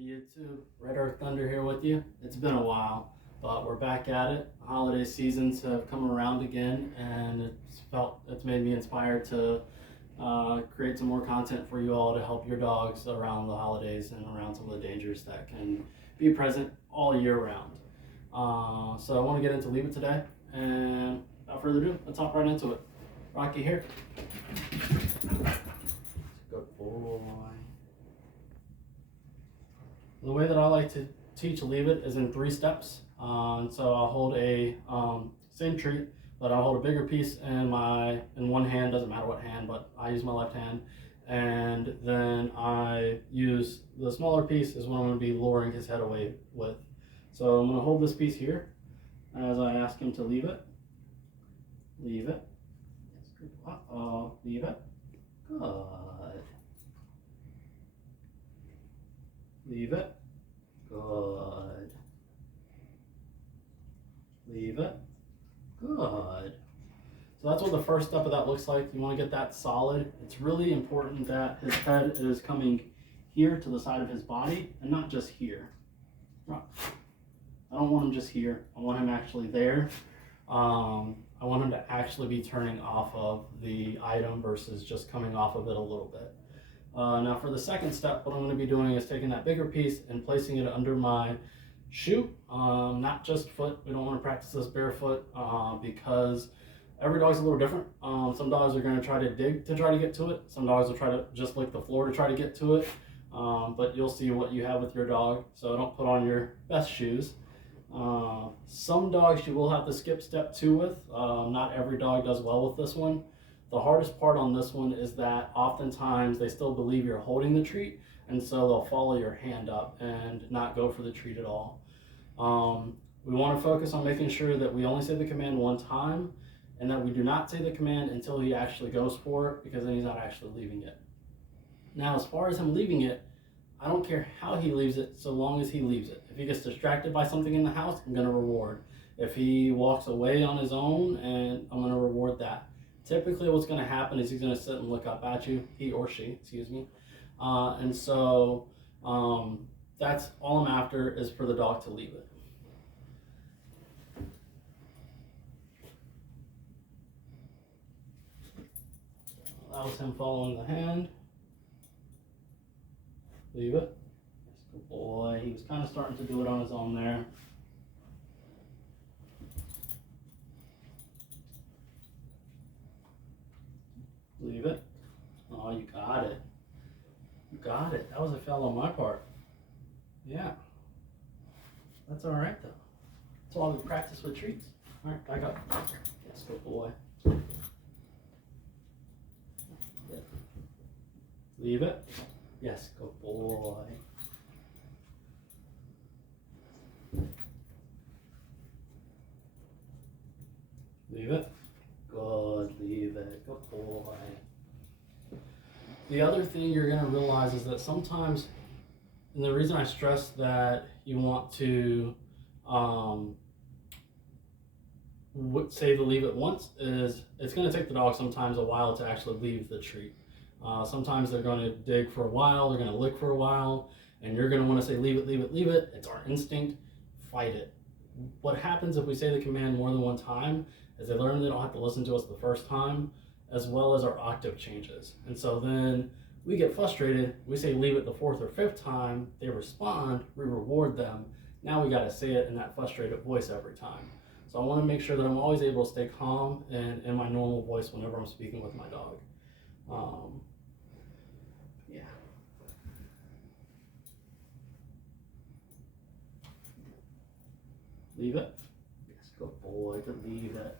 YouTube, Red Earth Thunder here with you. It's been a while, but we're back at it. Holiday seasons have come around again, and it's made me inspired to create some more content for you all to help your dogs around the holidays and around some of the dangers that can be present all year round. So I want to get into Leave It today, and without further ado, let's hop right into it. Rocky here. Good boy. The way that I like to teach Leave It is in 3 steps. And so I'll hold a same treat, but I'll hold a bigger piece in one hand, doesn't matter what hand, but I use my left hand. And then I use the smaller piece is what I'm going to be luring his head away with. So I'm going to hold this piece here as I ask him to leave it. Leave it. Uh-oh, leave it. Good. Leave it. Good. Leave it. Good. So that's what the first step of that looks like. You want to get that solid. It's really important that his head is coming here to the side of his body and not just here. I don't want him just here. I want him actually there. I want him to actually be turning off of the item versus just coming off of it a little bit. Now for the second step, what I'm going to be doing is taking that bigger piece and placing it under my shoe, not just foot. We don't want to practice this barefoot because every dog's a little different. Some dogs are going to try to dig to try to get to it. Some dogs will try to just lick the floor to try to get to it. But you'll see what you have with your dog, so don't put on your best shoes. Some dogs you will have to skip step 2 with. Not every dog does well with this one. The hardest part on this one is that oftentimes they still believe you're holding the treat, and so they'll follow your hand up and not go for the treat at all. We want to focus on making sure that we only say the command one time and that we do not say the command until he actually goes for it, because then he's not actually leaving it. Now, as far as him leaving it, I don't care how he leaves it so long as he leaves it. If he gets distracted by something in the house, I'm going to reward. If he walks away on his own, and I'm going to reward that. Typically what's going to happen is he's going to sit and look up at you, he or she, excuse me. And so that's all I'm after, is for the dog to leave it. That was him following the hand. Leave it. Good boy. He was kind of starting to do it on his own there. Leave it. Oh, you got it. You got it. That was a fail on my part. Yeah. That's all right, though. That's why we practice with treats. All right, back up. Yes, good boy. Leave it. Yes, good boy. Leave it. Good, leave it. Good boy. The other thing you're going to realize is that sometimes, and the reason I stress that you want to say to leave it once, is it's going to take the dog sometimes a while to actually leave the treat. Sometimes they're going to dig for a while, they're going to lick for a while, and you're going to want to say leave it, leave it, leave it. It's our instinct. Fight it. What happens if we say the command more than one time is they learn they don't have to listen to us the first time, as well as our octave changes. And so then we get frustrated, we say leave it the 4th or 5th time, they respond, we reward them. Now we got to say it in that frustrated voice every time. So I want to make sure that I'm always able to stay calm and in my normal voice whenever I'm speaking with my dog. Yeah. Leave it. Yes, good boy, to leave it.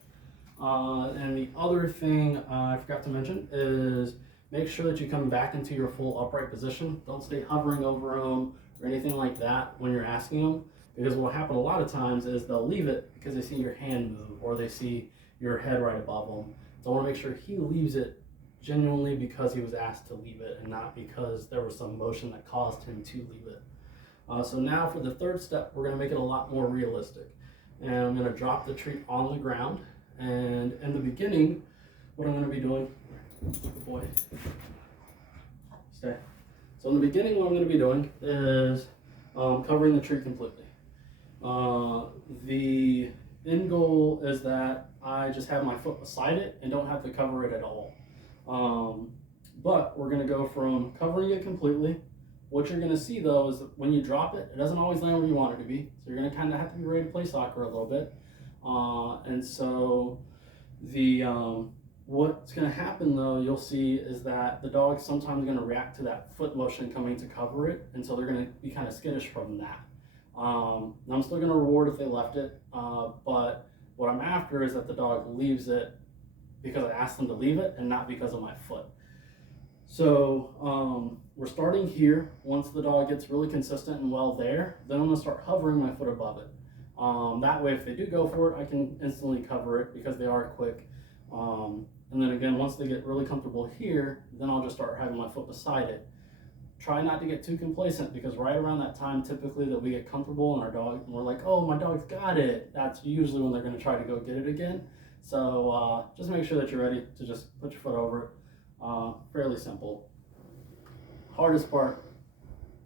And the other thing I forgot to mention is make sure that you come back into your full upright position. Don't stay hovering over them or anything like that when you're asking them, because what will happen a lot of times is they'll leave it because they see your hand move or they see your head right above them. So I want to make sure he leaves it genuinely because he was asked to leave it and not because there was some motion that caused him to leave it. So now for the 3rd step, we're going to make it a lot more realistic. And I'm going to drop the treat on the ground. And in the beginning, what I'm going to be doing, good boy, stay. So in the beginning, what I'm going to be doing is covering the treat completely. The end goal is that I just have my foot beside it and don't have to cover it at all. But we're going to go from covering it completely. What you're going to see though is that when you drop it, it doesn't always land where you want it to be. So you're going to kind of have to be ready to play soccer a little bit. And so the what's going to happen though, you'll see, is that the dog's sometimes going to react to that foot motion coming to cover it, and so they're going to be kind of skittish from that. I'm still going to reward if they left it, but what I'm after is that the dog leaves it because I asked them to leave it and not because of my foot. So we're starting here. Once the dog gets really consistent and well there, then I'm going to start hovering my foot above it. That way, if they do go for it, I can instantly cover it because they are quick. And then again, once they get really comfortable here, then I'll just start having my foot beside it. Try not to get too complacent, because right around that time, typically, that we get comfortable and we're like, oh, my dog's got it. That's usually when they're going to try to go get it again. So just make sure that you're ready to just put your foot over it. Fairly simple. Hardest part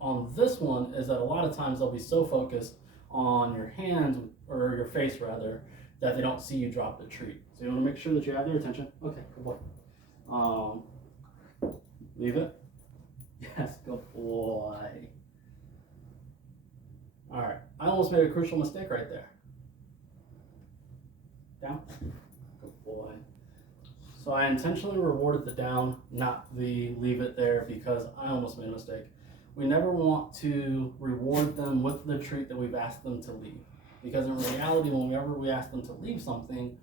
on this one is that a lot of times they'll be so focused on your hands, or your face rather, that they don't see you drop the treat. So you want to make sure that you have their attention. Okay, good boy. Leave it. Yes, good boy. All right, I almost made a crucial mistake right there. Down. Good boy. So I intentionally rewarded the down, not the leave it there, because I almost made a mistake. We never want to reward them with the treat that we've asked them to leave. Because in reality, whenever we ask them to leave something,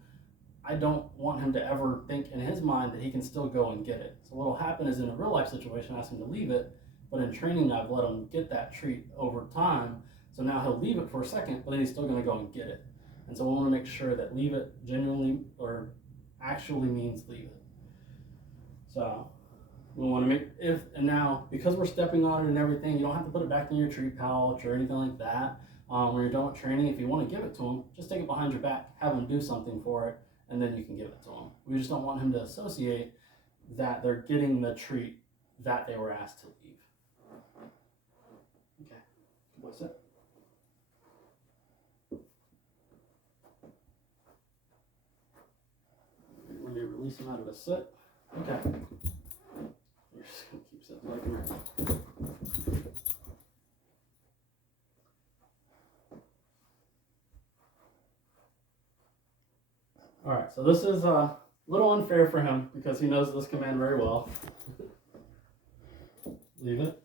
I don't want him to ever think in his mind that he can still go and get it. So what will happen is, in a real life situation, I ask him to leave it, but in training, I've let him get that treat over time. So now he'll leave it for a second, but then he's still going to go and get it. And so we want to make sure that leave it genuinely or actually means leave it. So we want to make, and now because we're stepping on it and everything, you don't have to put it back in your treat pouch or anything like that. When you're done with training, if you want to give it to him, just take it behind your back, have him do something for it, and then you can give it to him. We just don't want him to associate that they're getting the treat that they were asked to leave. Okay, what's it? When you release him out of a sit. Okay. You're just going to keep sitting like that. All right, so this is a little unfair for him because he knows this command very well. Leave it.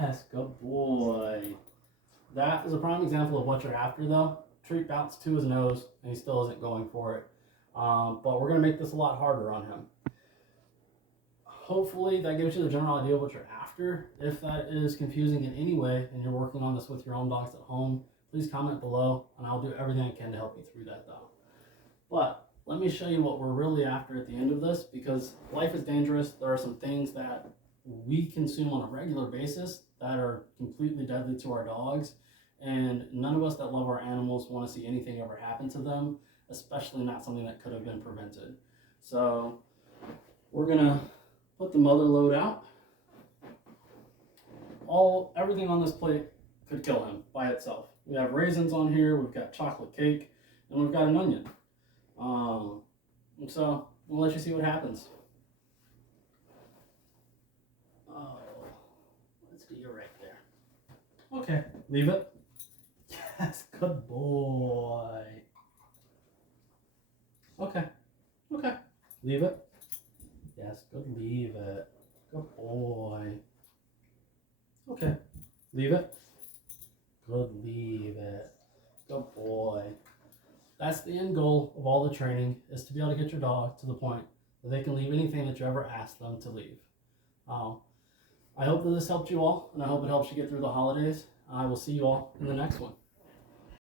Yes, good boy. That is a prime example of what you're after, though. Treat bounce to his nose, and he still isn't going for it. But we're going to make this a lot harder on him. Hopefully that gives you the general idea of what you're after. If that is confusing in any way and you're working on this with your own dogs at home, please comment below, and I'll do everything I can to help you through that, though. But let me show you what we're really after at the end of this, because life is dangerous. There are some things that we consume on a regular basis that are completely deadly to our dogs, and none of us that love our animals want to see anything ever happen to them, especially not something that could have been prevented. So we're gonna put the mother load out. Everything on this plate could kill him by itself. We have raisins on here, we've got chocolate cake, and we've got an onion. So we'll let you see what happens. Oh, let's do you right there. Okay, leave it. Yes, good boy. Okay, leave it. Yes, good, leave it. Good boy. Okay, leave it. Good, leave it. Good boy. That's the end goal of all the training, is to be able to get your dog to the point that they can leave anything that you ever asked them to leave. I hope that this helped you all, and I hope it helps you get through the holidays. I will see you all in the next one.